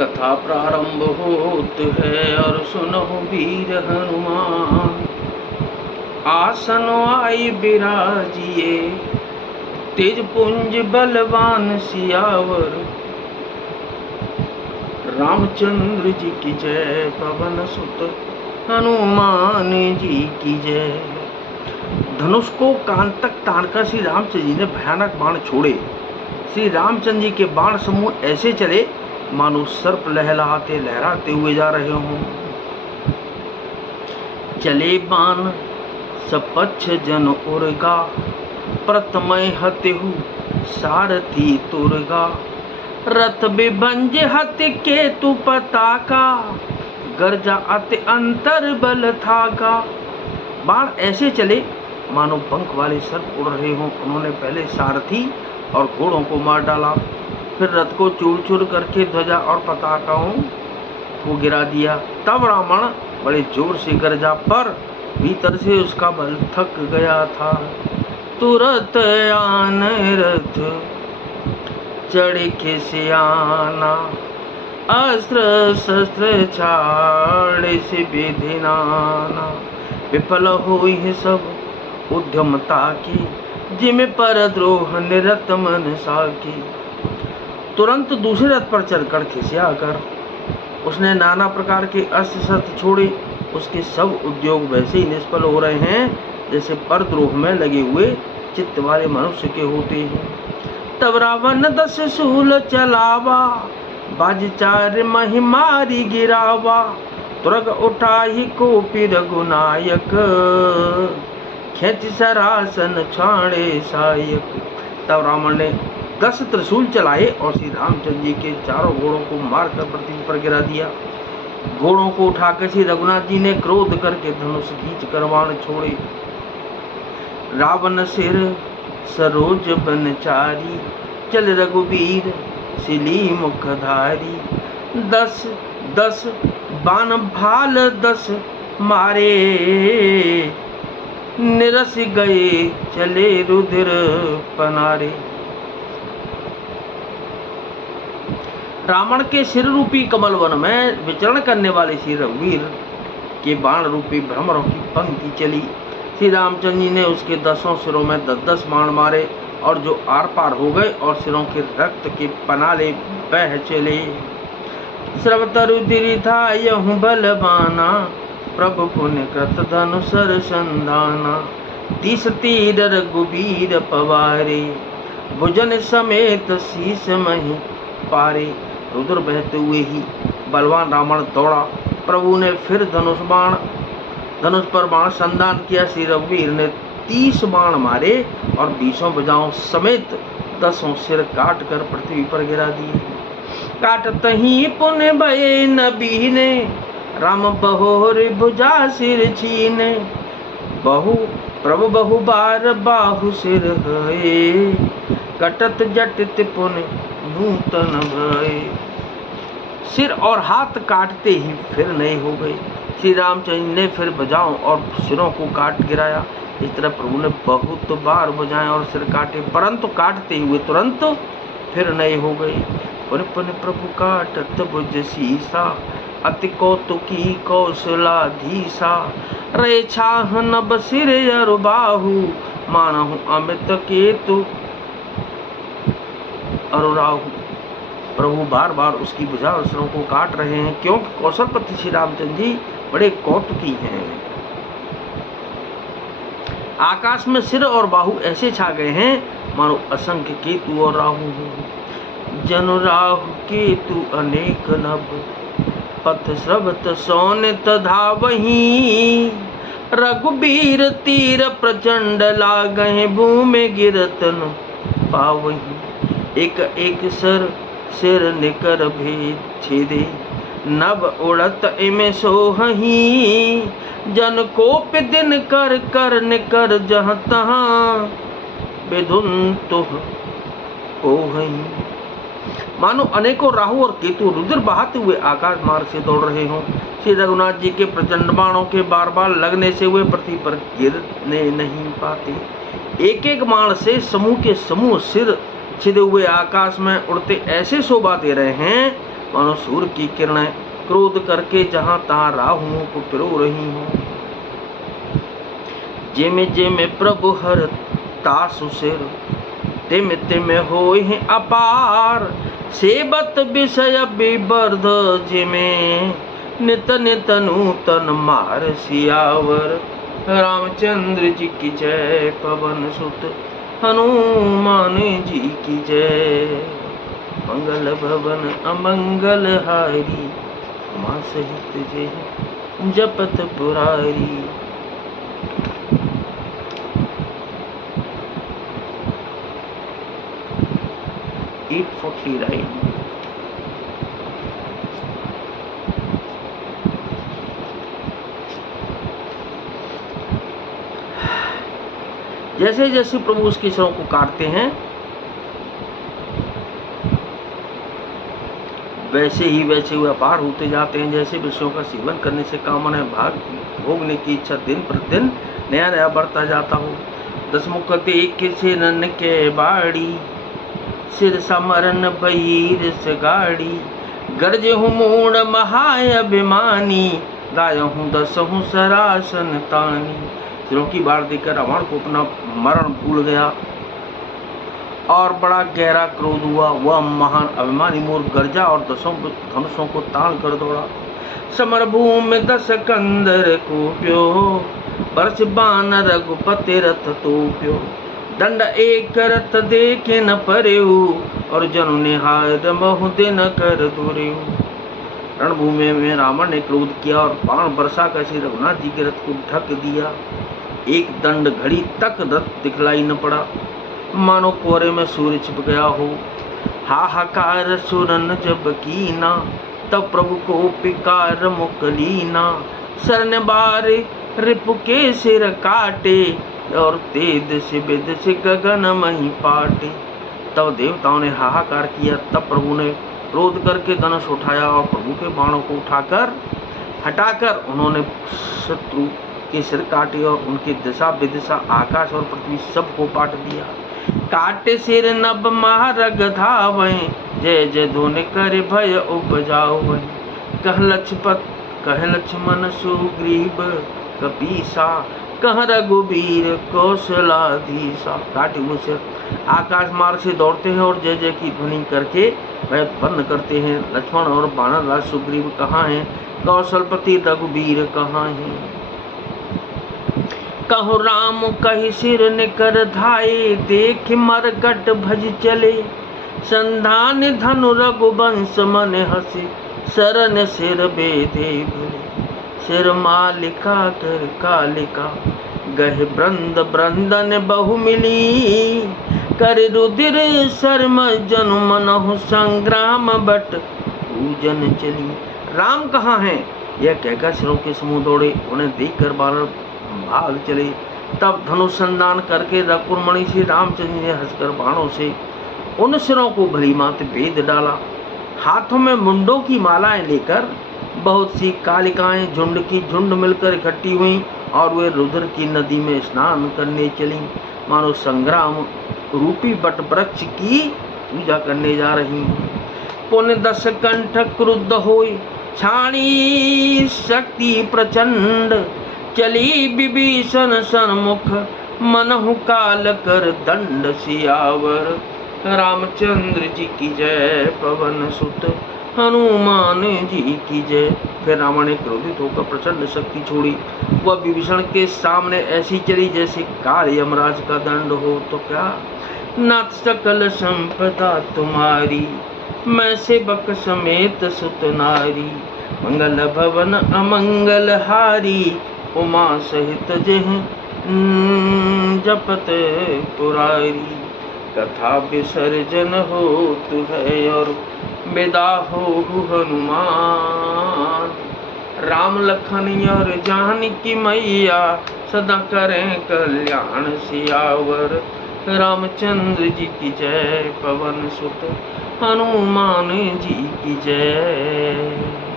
कथा प्रारंभ होत है और सुनो वीर हनुमान। आसन आई बिराजिए तेज पुंज बलवान सियावर। रामचंद्र जी की जय, पवन सुत हनुमान जी की जय। धनुष को कान तक तानकर श्री रामचंद्र जी ने भयानक बाण छोड़े। श्री रामचंद्र जी के बाण समूह ऐसे चले मानो सर्प लहराते लहराते हुए जा रहे हों। चले बाण सपच्छ जन उर्गा, प्रथमय हत्यहु सारथी तुर्गा। रथ बिभंज हत्य केतु पताका, गर्जा अति अंतर बल थाका। बाण ऐसे चले मानो पंख वाले सर्प उड़ रहे हों। उन्होंने पहले सारथी और घोड़ों को मार डाला, फिर रथ को चूर चूर करके ध्वजा और पताकाओं को गिरा दिया। तब रावण बड़े जोर से गरजा, पर भीतर से उसका बल थक गया था। तुरंत आन रथ चढ़ के सियाना, अस्त्र शस्त्र छाड़ से विधिनाना। विफल हुई है सब उद्यमता की, जिम पर द्रोह निरत मन साकी। तुरंत दूसरे रथ पर चढ़कर खिसिया कर उसने नाना प्रकार के अस्त्र शस्त्र छोड़े। उसके सब उद्योग वैसे ही निष्फल हो रहे हैं जैसे परद्रोह में लगे हुए चित्त वाले मनुष्य के होते हैं। तब रावण 10 शूल चलावा, बाज 4 महिमारी गिरावा। तुरग उठाही कोपी रघुनायक, खेच सरासन छाड़े सायक। तब रावण ने 10 त्रिशूल चलाए और श्री रामचंद्र जी के चारों घोड़ों को मारकर पृथ्वी पर गिरा दिया। घोड़ों को उठाकर श्री रघुनाथ जी ने क्रोध करके धनुष खींच कर बाण छोड़े। रावण सिर सरोज बनचारी, चल रघुबीर सिली मुखधारी। 10 बाण भाल 10 मारे, निरस गए चले रुधिर पनारे। रावण के सिर रूपी कमल वन में विचरण करने वाले श्री रघुवीर के बाण रूपी भ्रमरों की पंक्ति चली। श्री रामचंद्र जी ने उसके 10 सिरों में 10 बाण मारे और जो आर पार हो गए और सिरों के रक्त के पनाले बह चले। स्रवतरु था यहु बलवाना, प्रभु पुण्य कृत धनुषर संधाना। 30 तीर रघुबीर पवारे, भुजन समेत शीस मही पारे। रुद्र बहते हुए ही बलवान रावण दौड़ा। प्रभु ने फिर धनुष पर बाण संधान किया। श्री रघुवीर ने 30 बाण मारे और 20 भुजाओं समेत 10 सिर काट कर पृथ्वी पर गिरा दिए। काटत ही पुण्य भये नबीने, राम बहोर भुजा सिर छीने। प्रभु बहु बार बाहु सिर गए, कटत जटित पुण्य नूतन भये। सिर और हाथ काटते ही फिर नए हो गए। श्री रामचंद्र ने फिर भुजाओं और सिरों को काट गिराया। इस तरह प्रभु ने बहुत बार भुजाएं और सिर काटे, परंतु काटते हुए तुरंत फिर नए हो गए। पुन पुन प्रभु काटत भुज सीसा, अति कौतुकी कौशलाधीसा। रे छाह नभ सिर अरु बाहु, मानहु अमित केतु अरुराहु। प्रभु बार बार उसकी भुजा और सिरों को काट रहे हैं, क्योंकि कौशलपति श्री रामचंद्र जी बड़े कौतुकी हैं। आकाश में सिर और बाहु ऐसे छा गए हैं मानो असंख्य केतु और राहु हो। जनु राहु केतु अनेक नभ, पथ स्रवत सोनित धावहीं। रघुबीर तीर प्रचंड लागहि, भूमि गिरतन पावहीं। एक एक सिर निकर भेद छेदे, नभ उड़त इमे सोहहीं। जन कोप दिन कर कर निकर, जहाँ तहाँ विधुन तुह ओहहीं। मानो अनेकों राहु और केतु रुद्र बहाते हुए आकाश मार्ग से दौड़ रहे हों। श्री रघुनाथ जी के प्रचंड बाणों के बार बार लगने से वे पृथ्वी पर गिरने नहीं पाते। एक एक बाण से समूह के समूह सिर छिदे हुए आकाश में उड़ते ऐसे शोभा दे रहे हैं मानो सूर्य की किरणें क्रोध करके जहां तहां राहुओं को पिरो रही हों। जेमे जेमे प्रभु हर तासु सिर, तिम तिम होय अपार। सेबत विषय विवर्ध जिमे, नित नित नूतन मार सियावर। रामचंद्र जी की जय, पवन सुत हनुमान जी की जय। मंगल भवन अमंगल हारी, उमा सहित जय जपत पुरारी। 840 राइट। जैसे जैसे प्रभु उसके सिरों को काटते हैं वैसे ही वैसे वे अपार होते जाते हैं। जैसे विषयों का सेवन करने से कामना भाग भोगने की इच्छा दिन प्रतिदिन नया नया बढ़ता जाता हो। 10 मुख देख सिरन के बाड़ी, सिर समरन बहीर से गाड़ी। गर्जे हूँ मूड महाय अभिमानी, गाय हूँ 10 हूँ सरासन तानी। सिरों की बाढ़ देखकर रावण को अपना मरण भूल गया और बड़ा गहरा क्रोध हुआ। वह महान अभिमानी मोर गर्जा और 10 धनुषों को तान कर दौड़ा। समर भूमि 10 कंदर को प्यो, बरस बान रघुपति रथ तो प्यो। दंड एक रथ देखे न परेऊ, और जनु निहार महु दिन कर दुरेऊ। रणभूमि में रावण ने क्रोध किया और बाण बरसा कैसे रघुनाथ जी के रथ को ढक दिया। एक दंड घड़ी तक रथ दिखलाई न पड़ा, मानो कोहरे में सूर्य छिप गया हो। हाहाकार सुरन जब कीना, तब प्रभु को पिकार मुकलीना। सरन बार रिपु के सिर काटे, और तेज से बेद से गगन मही पाटे। तब देवताओं ने हाहाकार किया। तब प्रभु ने क्रोध करके धनुष उठाया और प्रभु के बाणों को हटाकर उन्होंने शत्रु के सिर काटे और उनकी दिशा विदिशा आकाश और पृथ्वी सबको पाट दिया। काटे सिर नभ मारग धावे, जय जय धुन कर भय उपजावे। कह लक्ष्मण सुग्रीव कपीसा, कह रघुबीर कौशलाधीसा। काटे वो सिर आकाश मार्ग से दौड़ते हैं और जय जय की ध्वनि करके भय उत्पन्न करते हैं। लक्ष्मण और बानर राज सुग्रीव कहाँ हैं? कौशलपति रघुबीर कहाँ हैं? कहु राम कहि सिर निकर धाये, देख मरकट भज चले। संधान धनु रघुवंश मन हसे, सरन सिर बेधे भले। सिर मालिका कर कालिका, गह ब्रंद ब्रंदन बहु मिली। कर रुधिर शर्म जनु मनहु, संग्राम बट पूजन चली। राम कहाँ हैं? यह कहकर सिरों के समूह दौड़े। उन्हें देखकर बानर भाग चले। तब धनुषंदान करके रघुमणि से रामचंद्र ने हंसकर बाणों से उन सिरों को भली मात भेद डाला। हाथों में मुंडों की मालाएं लेकर बहुत सी कालिकाएं झुंड की झुंड मिलकर इकट्ठी हुई और वे रुद्र की नदी में स्नान करने चली, मानो संग्राम रूपी बट वृक्ष की पूजा करने जा रही हैं। पुण्य 10 कंठ क्रुद्ध होई, छाणी शक्ति प्रचंड। चली विभीषण सन्मुख, मनहु काल कर दंड सियावर। रामचंद्र जी की जय, पवन सुत हनुमान जी की जय। फिर रावण ने क्रोधित होकर प्रचंड शक्ति छोड़ी। वह विभीषण के सामने ऐसी चली जैसे काल यमराज का दंड हो। तो क्या नाथ सकल संपदा तुम्हारी, मैं सेवक समेत सुत नारी। मंगल भवन अमंगल हारी, उमा सहित जय जपत पुरारी। कथा विसर्जन हो तु है और विदा हो हनुमान। राम लखन और जानकी मैया, सदा करें कल्याण सियावर। रामचंद्र जी की जय, पवन सुत हनुमान जी की जय।